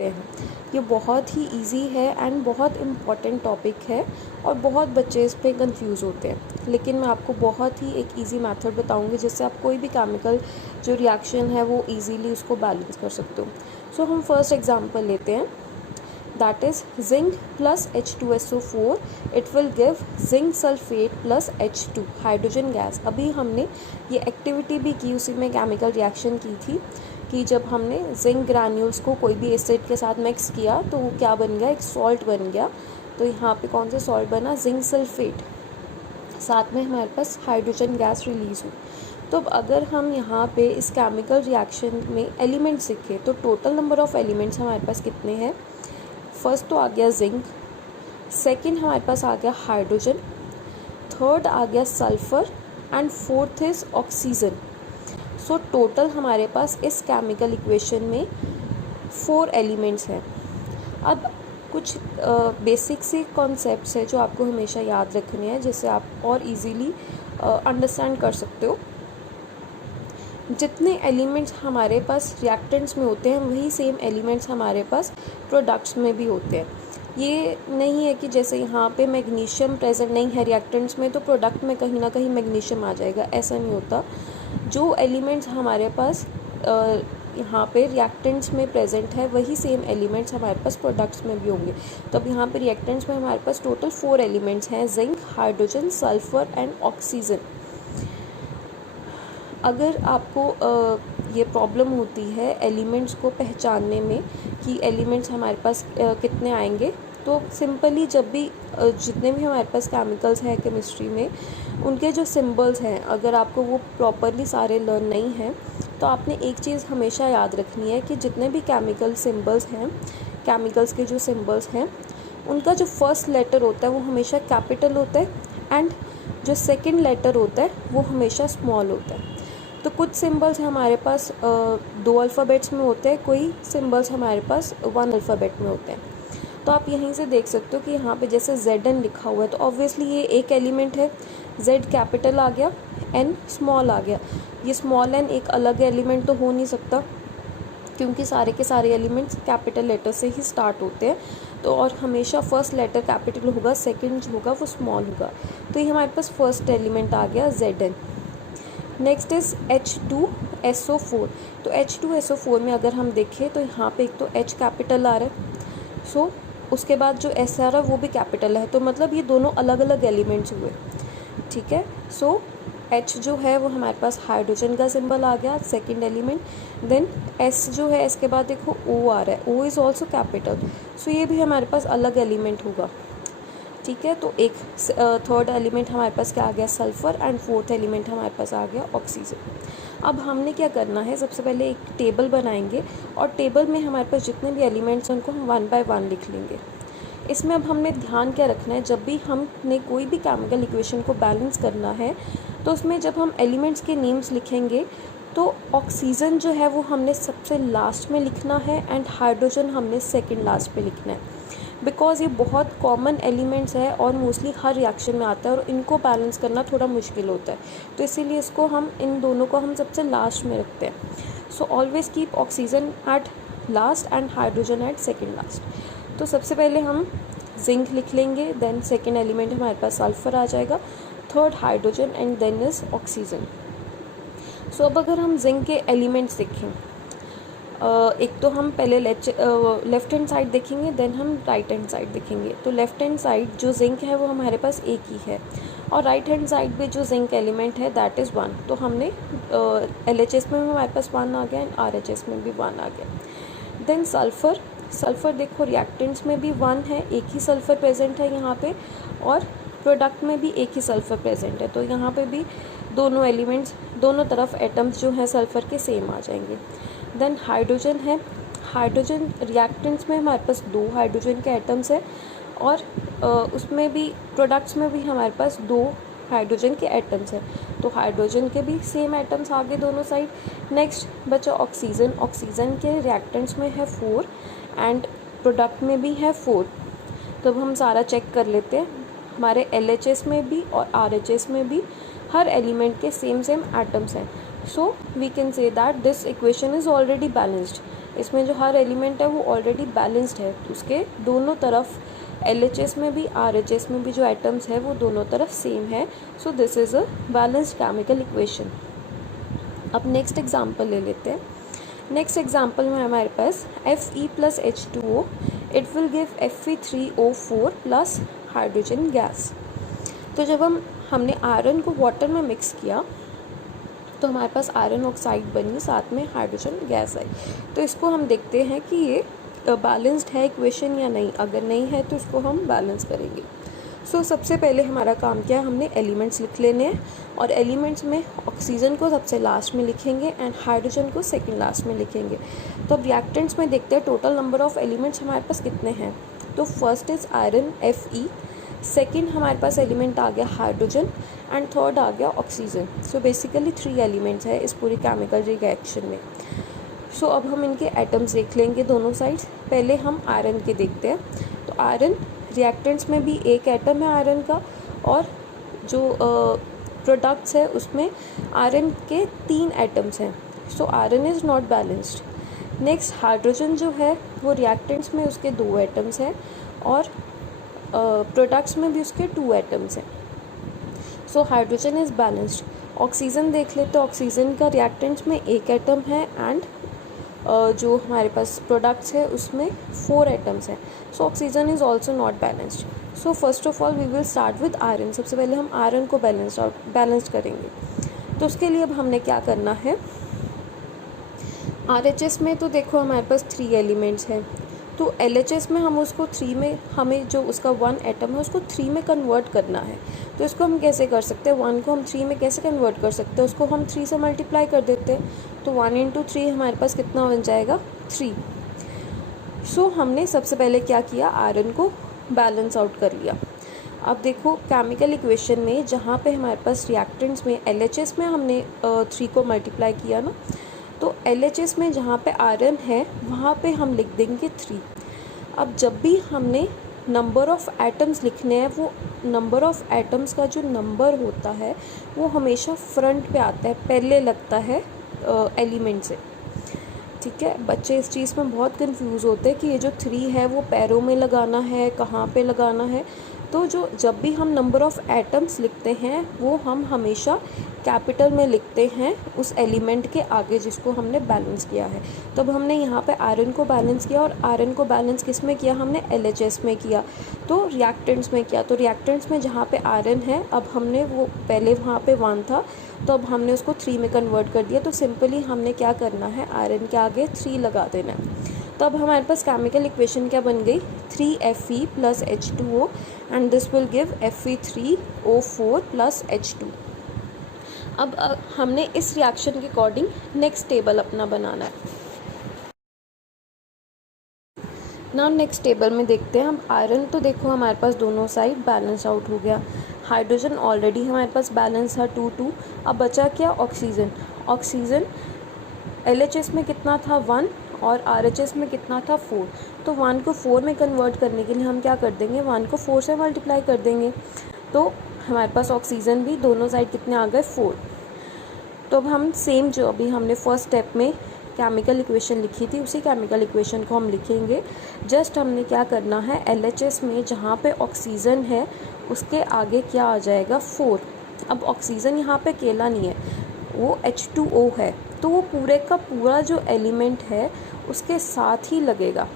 हैं। ये बहुत ही इजी है एंड बहुत इम्पॉर्टेंट टॉपिक है और बहुत बच्चे इस पे कंफ्यूज होते हैं, लेकिन मैं आपको बहुत ही एक इजी मेथड बताऊंगी जिससे आप कोई भी केमिकल जो रिएक्शन है वो इजीली उसको बैलेंस कर सकते हो। सो हम फर्स्ट एग्जांपल लेते हैं, that is zinc plus H2SO4 it will give zinc sulphate plus H2 hydrogen gas. अभी हमने ये एक्टिविटी भी की, उसी में केमिकल रिएक्शन की थी कि जब हमने जिंक ग्रैन्यूल्स को कोई भी एसिड के साथ मिक्स किया तो वो क्या बन गया, एक सॉल्ट बन गया। तो यहाँ पे कौन सा सॉल्ट बना, जिंक सल्फेट, साथ में हमारे पास हाइड्रोजन गैस रिलीज़ हुई। तो अब अगर हम यहाँ पे इस केमिकल रिएक्शन में एलिमेंट्स लिखें तो टोटल नंबर ऑफ एलिमेंट्स हमारे पास कितने हैं। फर्स्ट तो आ गया जिंक, सेकंड हमारे पास आ गया हाइड्रोजन, थर्ड आ गया sulphur and fourth is oxygen. So total हमारे पास इस केमिकल इक्वेशन में 4 एलिमेंट्स हैं। अब कुछ बेसिक से कॉन्सेप्ट्स है जो आपको हमेशा याद रखने हैं, जिससे आप और इजीली अंडरस्टैंड कर सकते हो। जितने एलिमेंट्स हमारे पास रिएक्टेंट्स में होते हैं वही सेम एलिमेंट्स हमारे पास प्रोडक्ट्स में भी होते हैं। ये नहीं है कि जैसे यहाँ पे मैग्नीशियम प्रेजेंट नहीं है रिएक्टेंट्स में तो प्रोडक्ट में कहीं ना कहीं मैग्नीशियम आ जाएगा, ऐसा नहीं होता। जो एलिमेंट्स हमारे पास यहाँ पे रिएक्टेंट्स में प्रेजेंट है वही सेम एलिमेंट्स हमारे पास प्रोडक्ट्स में भी होंगे। तो अब यहाँ पे रिएक्टेंट्स में हमारे पास टोटल 4 एलिमेंट्स हैं, zinc, hydrogen, sulphur and oxygen. अगर आपको ये प्रॉब्लम होती है एलिमेंट्स को पहचानने में कि एलिमेंट्स हमारे पास कितने आएंगे, तो सिंपली जब भी जितने भी हमारे पास केमिकल्स हैं केमिस्ट्री में उनके जो सिंबल्स हैं, अगर आपको वो प्रॉपरली सारे लर्न नहीं हैं तो आपने एक चीज़ हमेशा याद रखनी है कि जितने भी केमिकल सिंबल्स हैं, केमिकल्स के जो सिंबल्स हैं उनका जो फर्स्ट लेटर होता है वो हमेशा कैपिटल होता है एंड जो सेकंड लेटर होता है वो हमेशा स्मॉल होता है। तो कुछ सिंबल्स हमारे पास 2 अल्फ़ाबेट्स में होते हैं, कोई सिंबल्स हमारे पास 1 अल्फ़ाबेट में होते हैं। तो आप यहीं से देख सकते हो कि यहाँ पे जैसे ZN लिखा हुआ है तो ऑब्वियसली ये एक एलिमेंट है, Z कैपिटल आ गया, N स्मॉल आ गया। ये स्मॉल n एक अलग एलिमेंट तो हो नहीं सकता क्योंकि सारे के सारे एलिमेंट्स कैपिटल लेटर से ही स्टार्ट होते हैं। तो और हमेशा फर्स्ट लेटर कैपिटल होगा, सेकंड जो होगा वो स्मॉल होगा। तो ये हमारे पास फर्स्ट एलिमेंट आ गया ZN। Next is H2SO4। तो H2SO4 में अगर हम देखें तो यहाँ पे एक तो H कैपिटल आ रहा है, सो उसके बाद जो S आ रहा है वो भी कैपिटल है, तो मतलब ये दोनों अलग अलग एलिमेंट्स हुए, ठीक है। सो H जो है वो हमारे पास हाइड्रोजन का सिंबल आ गया, सेकंड एलिमेंट। देन S जो है इसके बाद देखो O आ रहा है, O इज़ ऑल्सो कैपिटल, सो ये भी हमारे पास अलग एलिमेंट होगा, ठीक है। तो एक थर्ड एलिमेंट हमारे पास क्या आ गया, सल्फ़र, एंड फोर्थ एलिमेंट हमारे पास आ गया ऑक्सीजन। अब हमने क्या करना है, सबसे पहले एक टेबल बनाएंगे और टेबल में हमारे पास जितने भी एलिमेंट्स हैं उनको हम 1 बाय 1 लिख लेंगे। इसमें अब हमने ध्यान क्या रखना है, जब भी हमने कोई भी केमिकल इक्वेशन को बैलेंस करना है तो उसमें जब हम एलिमेंट्स के नेम्स लिखेंगे तो ऑक्सीजन जो है वो हमने सबसे लास्ट में लिखना है एंड हाइड्रोजन हमने सेकेंड लास्ट में लिखना है, बिकॉज़ ये बहुत कॉमन एलिमेंट्स है और मोस्टली हर रिएक्शन में आता है और इनको बैलेंस करना थोड़ा मुश्किल होता है, तो इसीलिए इसको हम इन दोनों को हम सबसे लास्ट में रखते हैं। So always keep oxygen at last and hydrogen at second last. तो सबसे पहले हम जिंक लिख लेंगे, देन सेकेंड एलिमेंट हमारे पास सल्फ़र आ जाएगा, third hydrogen and then is oxygen. So अब अगर हम जिंक के एलिमेंट्स देखें, एक तो हम पहले लेफ्ट हैंड साइड देखेंगे, देन हम राइट हैंड साइड देखेंगे। तो लेफ्ट हैंड साइड जो जिंक है वो हमारे पास एक ही है और राइट हैंड साइड पे जो जिंक एलिमेंट है दैट इज़ 1। तो हमने LHS में भी हमारे पास 1 आ गया एंड RHS में भी 1 आ गया। देन सल्फ़र, सल्फ़र देखो रिएक्टेंट्स में भी 1 है, एक ही सल्फ़र प्रेजेंट है यहाँ पे, और प्रोडक्ट में भी एक ही सल्फ़र प्रेजेंट है, तो यहाँ पे भी दोनों एलिमेंट्स, दोनों तरफ एटम्स जो हैं सल्फ़र के सेम आ जाएंगे। देन हाइड्रोजन है, हाइड्रोजन रिएक्टेंट्स में हमारे पास 2 हाइड्रोजन के एटम्स हैं और उसमें भी प्रोडक्ट्स में भी हमारे पास 2 हाइड्रोजन के एटम्स हैं, तो हाइड्रोजन के भी सेम एटम्स आगे दोनों साइड। नेक्स्ट बचा ऑक्सीजन, ऑक्सीजन के रिएक्टेंट्स में है 4 एंड प्रोडक्ट में भी है 4। तो अब हम सारा चेक कर लेते हैं, हमारे LHS में भी और RHS में भी हर एलिमेंट के सेम एटम्स हैं। So we can say that this equation is already balanced. इसमें जो हर एलिमेंट है वो ऑलरेडी बैलेंस्ड है, तो उसके दोनों तरफ LHS में भी RHS में भी जो एटम्स है वो दोनों तरफ सेम है। सो this is a balanced chemical equation. अब नेक्स्ट एग्जांपल ले लेते हैं। नेक्स्ट एग्जांपल में हमारे पास Fe plus H2O, it will give Fe3O4 plus hydrogen gas. तो जब हमने आयरन को वाटर में मिक्स किया तो हमारे पास आयरन ऑक्साइड बनी, साथ में हाइड्रोजन गैस आई। तो इसको हम देखते हैं कि ये बैलेंस्ड है इक्वेशन या नहीं। अगर नहीं है तो इसको हम बैलेंस करेंगे। सो सबसे पहले हमारा काम क्या है, हमने एलिमेंट्स लिख लेने हैं और एलिमेंट्स में ऑक्सीजन को सबसे लास्ट में लिखेंगे एंड हाइड्रोजन को सेकंड लास्ट में लिखेंगे। तो अब रिएक्टेंट्स में देखते हैं टोटल नंबर ऑफ एलिमेंट्स हमारे पास कितने हैं। तो first is iron Fe, second हमारे पास एलिमेंट आ गया हाइड्रोजन एंड थर्ड आ गया ऑक्सीजन। सो बेसिकली 3 एलिमेंट्स है इस पूरी केमिकल रिएक्शन में। सो अब हम इनके एटम्स देख लेंगे दोनों साइड्स। पहले हम आयरन के देखते हैं। तो आयरन रिएक्टेंट्स में भी एक एटम है आयरन का, और जो प्रोडक्ट्स है उसमें आयरन के 3 एटम्स हैं। So iron is not balanced. Next hydrogen जो है वो रिएक्टेंट्स में उसके 2 एटम्स हैं और प्रोडक्ट्स में भी उसके 2 एटम्स हैं। So hydrogen is balanced. Oxygen देख ले तो ऑक्सीजन का रिएक्टेंट्स में 1 एटम है एंड जो हमारे पास प्रोडक्ट्स है उसमें 4 एटम्स हैं। So oxygen is also not balanced. So first of all we will start with iron. सबसे पहले हम आयरन को बैलेंस करेंगे। तो उसके लिए अब हमने क्या करना है, RHS में तो देखो हमारे पास 3 एलिमेंट्स हैं। तो LHS में हम उसको 3 में, हमें जो उसका 1 एटम है उसको 3 में कन्वर्ट करना है। तो इसको हम कैसे कर सकते हैं, 1 को हम 3 में कैसे कन्वर्ट कर सकते हैं, उसको हम 3 से मल्टीप्लाई कर देते हैं। तो 1 इंटू 3 हमारे पास कितना बन जाएगा, 3। सो हमने सबसे पहले क्या किया, आयरन को बैलेंस आउट कर लिया। अब देखो केमिकल इक्वेशन में जहाँ पे हमारे पास रिएक्टेंट्स में LHS में हमने 3 को मल्टीप्लाई किया ना, तो LHS में जहाँ पे आयरन है वहाँ पे हम लिख देंगे 3। अब जब भी हमने नंबर ऑफ़ एटम्स लिखने हैं, वो नंबर ऑफ़ एटम्स का जो नंबर होता है वो हमेशा फ्रंट पे आता है, पहले लगता है एलिमेंट से। ठीक है, बच्चे इस चीज़ में बहुत कंफ्यूज होते हैं कि ये जो 3 है वो पैरों में लगाना है, कहाँ पे लगाना है। तो जब भी हम नंबर ऑफ़ एटम्स लिखते हैं वो हम हमेशा कैपिटल में लिखते हैं उस एलिमेंट के आगे जिसको हमने बैलेंस किया है। तब हमने यहाँ पे आयरन को बैलेंस किया, और आयरन को बैलेंस किस में किया, हमने LHS में किया, तो रिएक्टेंट्स में किया। तो रिएक्टेंट्स में जहाँ पे आयरन है, अब हमने वो पहले वहाँ पे 1 था तो अब हमने उसको 3 में कन्वर्ट कर दिया। तो सिंपली हमने क्या करना है, आयरन के आगे 3 लगा देना है। तो अब हमारे पास केमिकल इक्वेशन क्या बन गई, 3Fe plus H2O and this will give Fe3O4 plus H2। अब हमने इस रिएक्शन के अकॉर्डिंग नेक्स्ट टेबल अपना बनाना है। नाउ नेक्स्ट टेबल में देखते हैं हम आयरन। तो देखो हमारे पास दोनों साइड बैलेंस आउट हो गया। हाइड्रोजन ऑलरेडी हमारे पास बैलेंस था 2-2। अब बचा क्या, ऑक्सीजन। ऑक्सीजन LHS में कितना था, 1, और RHS में कितना था, 4। तो 1 को 4 में कन्वर्ट करने के लिए हम क्या कर देंगे, 1 को 4 से मल्टीप्लाई कर देंगे। तो हमारे पास ऑक्सीजन भी दोनों साइड कितने आ गए, 4। तो अब हम सेम जो अभी हमने फर्स्ट स्टेप में केमिकल इक्वेशन लिखी थी उसी केमिकल इक्वेशन को हम लिखेंगे। जस्ट हमने क्या करना है, LHS में जहाँ पे ऑक्सीजन है उसके आगे क्या आ जाएगा, 4। अब ऑक्सीजन यहाँ पे अकेला नहीं है, वो H2O है, तो वो पूरे का पूरा जो एलिमेंट है उसके साथ ही लगेगा।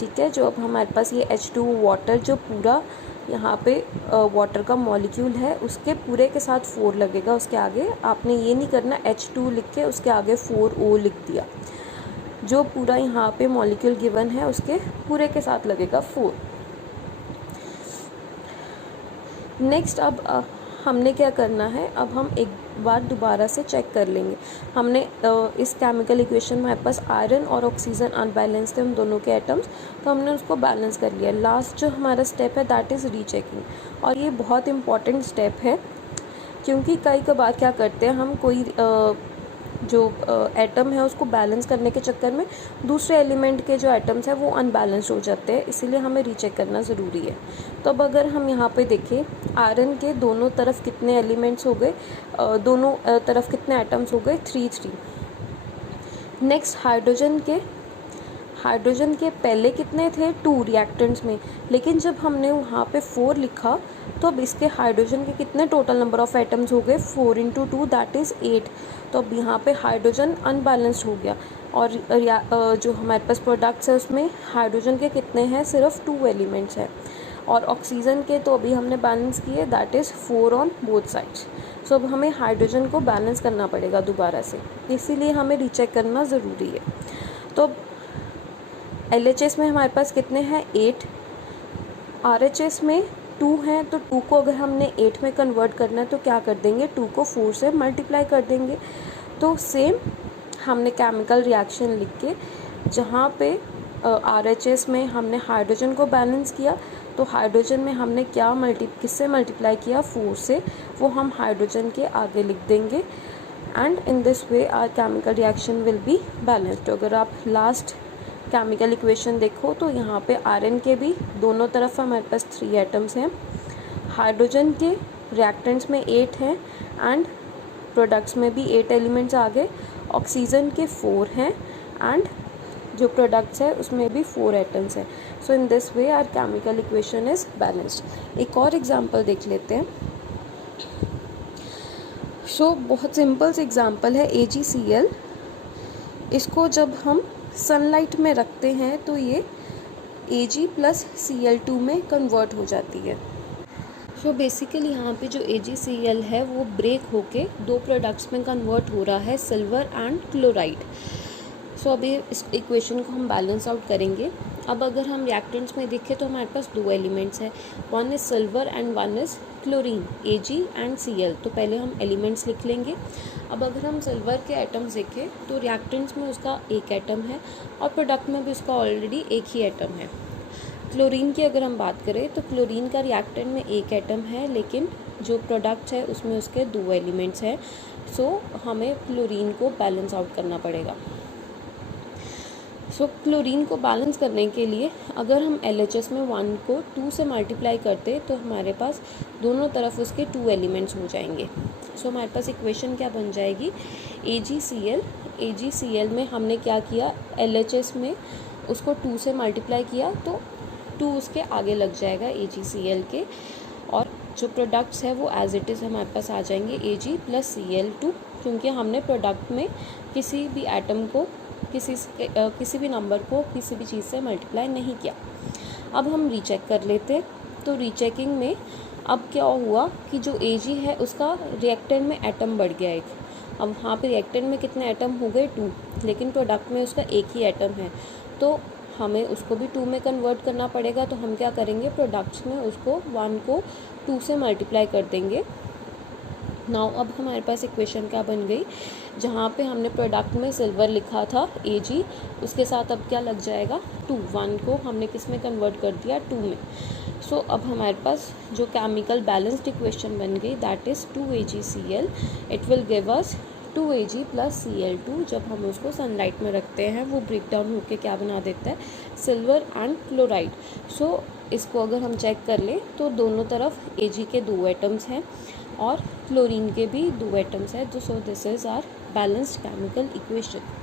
ठीक है, जो अब हमारे पास ये H2O वाटर जो पूरा यहाँ पे वाटर का मॉलिक्यूल है उसके पूरे के साथ 4 लगेगा। उसके आगे आपने ये नहीं करना H2 लिख के उसके आगे 4O लिख दिया। जो पूरा यहाँ पे मॉलिक्यूल गिवन है उसके पूरे के साथ लगेगा 4। नेक्स्ट अब हमने क्या करना है, अब हम एक बार दोबारा से चेक कर लेंगे। हमने इस केमिकल इक्वेशन में हमारे पास आयरन और ऑक्सीजन अनबैलेंस थे, हम दोनों के एटम्स, तो हमने उसको बैलेंस कर लिया। लास्ट जो हमारा स्टेप है दैट इज़ रीचेकिंग, और ये बहुत इंपॉर्टेंट स्टेप है क्योंकि कई कबार क्या करते हैं हम, कोई जो एटम है उसको बैलेंस करने के चक्कर में दूसरे एलिमेंट के जो एटम्स हैं वो अनबैलेंस्ड हो जाते हैं, इसीलिए हमें रीचेक करना ज़रूरी है। तो अब अगर हम यहाँ पे देखें, आयरन के दोनों तरफ कितने एलिमेंट्स हो गए, दोनों तरफ कितने एटम्स हो गए, 3-3। नेक्स्ट हाइड्रोजन के हाइड्रोजन के पहले कितने थे 2 रिएक्टेंट्स में, लेकिन जब हमने वहाँ पे 4 लिखा तो अब इसके हाइड्रोजन के कितने टोटल नंबर ऑफ एटम्स हो गए 4 × 2 दैट इज़ 8। तो अब यहाँ पे हाइड्रोजन अनबैलेंस्ड हो गया और जो हमारे पास प्रोडक्ट्स है उसमें हाइड्रोजन के कितने हैं सिर्फ 2 एलिमेंट्स हैं और ऑक्सीजन के तो अभी हमने बैलेंस किए that is 4 on both sides. So अब हमें हाइड्रोजन को बैलेंस करना पड़ेगा दोबारा से, इसीलिए हमें रीचेक करना ज़रूरी है। तो LHS में हमारे पास कितने हैं 8, RHS में 2 हैं, तो 2 को अगर हमने 8 में कन्वर्ट करना है तो क्या कर देंगे 2 को 4 से मल्टीप्लाई कर देंगे। तो सेम हमने केमिकल रिएक्शन लिख के जहाँ पे RHS में हमने हाइड्रोजन को बैलेंस किया तो हाइड्रोजन में हमने किससे मल्टीप्लाई किया 4 से, वो हम हाइड्रोजन के आगे लिख देंगे and in this way are chemical reaction will be balanced. अगर आप लास्ट केमिकल इक्वेशन देखो तो यहाँ पे Rn के भी दोनों तरफ हमारे पास 3 एटम्स हैं, हाइड्रोजन के रिएक्टेंट्स में 8 हैं एंड प्रोडक्ट्स में भी 8 एलिमेंट्स आ गए, ऑक्सीजन के 4 हैं एंड जो प्रोडक्ट्स है उसमें भी 4 एटम्स हैं। So in this way are chemical equation is balanced. एक और एग्जांपल देख लेते हैं। सो बहुत सिंपल सा एग्जांपल है AgCl। इसको जब हम सनलाइट में रखते हैं तो ये Ag + Cl2 में कन्वर्ट हो जाती है। सो बेसिकली यहाँ पे जो AgCl है वो ब्रेक होके 2 प्रोडक्ट्स में कन्वर्ट हो रहा है, सिल्वर एंड क्लोराइड। सो अभी इस इक्वेशन को हम बैलेंस आउट करेंगे। अब अगर हम रिएक्टेंट्स में देखें तो हमारे पास 2 एलिमेंट्स हैं, one is silver and one is chlorine, Ag and Cl। तो पहले हम एलिमेंट्स लिख लेंगे। अब अगर हम सिल्वर के एटम्स देखें तो रिएक्टेंट्स में उसका 1 एटम है और प्रोडक्ट में भी उसका ऑलरेडी 1 ही एटम है। क्लोरीन की अगर हम बात करें तो क्लोरीन का रिएक्टेंट में 1 एटम है लेकिन जो प्रोडक्ट है उसमें उसके 2 एलिमेंट्स हैं। सो हमें क्लोरीन को बैलेंस आउट करना पड़ेगा। सो क्लोरीन को बैलेंस करने के लिए अगर हम LHS में 1 को 2 से मल्टीप्लाई करते तो हमारे पास दोनों तरफ उसके 2 एलिमेंट्स हो जाएंगे। सो हमारे पास इक्वेशन क्या बन जाएगी AgCl में हमने क्या किया LHS में उसको 2 से मल्टीप्लाई किया तो 2 उसके आगे लग जाएगा AgCl के और जो प्रोडक्ट्स है वो एज इट इज़ हमारे पास आ जाएंगे Ag + Cl2 क्योंकि हमने प्रोडक्ट में किसी भी एटम को किसी भी नंबर को किसी भी चीज़ से मल्टीप्लाई नहीं किया। अब हम रीचेक कर लेते हैं। तो रीचेकिंग में अब क्या हुआ कि जो Ag है उसका रिएक्टेंट में एटम बढ़ गया एक। अब वहाँ पे रिएक्टेंट में कितने एटम हो गए 2, लेकिन प्रोडक्ट में उसका 1 ही एटम है तो हमें उसको भी 2 में कन्वर्ट करना पड़ेगा। तो हम क्या करेंगे प्रोडक्ट्स में उसको 1 को 2 से मल्टीप्लाई कर देंगे। नाउ अब हमारे पास इक्वेशन क्या बन गई, जहाँ पे हमने प्रोडक्ट में सिल्वर लिखा था Ag, उसके साथ अब क्या लग जाएगा 2, 1 को हमने किस में कन्वर्ट कर दिया 2 में। सो अब हमारे पास जो केमिकल बैलेंस्ड इक्वेशन बन गई that is 2AgCl। It will give us 2Ag + Cl2। जब हम उसको सनलाइट में रखते हैं वो ब्रेक डाउन होकर क्या बना देता है सिल्वर एंड क्लोराइड। सो इसको अगर हम चेक कर लें तो दोनों तरफ Ag के 2 एटम्स हैं और क्लोरीन के भी 2 एटम्स हैं। So this is our balanced chemical equation.